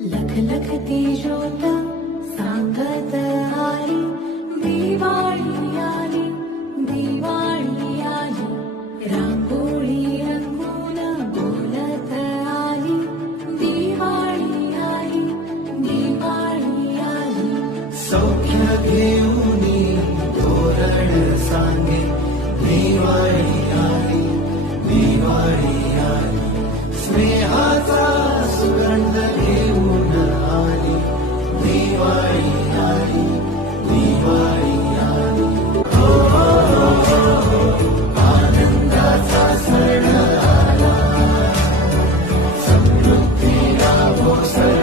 लख लख ती ज्योत सांगत आली, दिवाळी आली, दिवाळी आली. रांगोळी रंगून बोलत आली, दिवाळी आली, दिवाळी आली. सौख्य घेऊनी तोरण सांगे, दिवाळी आली, दिवाळी आली. स्नेहाचा सुगंध घेऊन आली, दिवाळी आली, दिवाळी आली. हो, आनंदाचा सण आला, समृद्धीला ओसळला.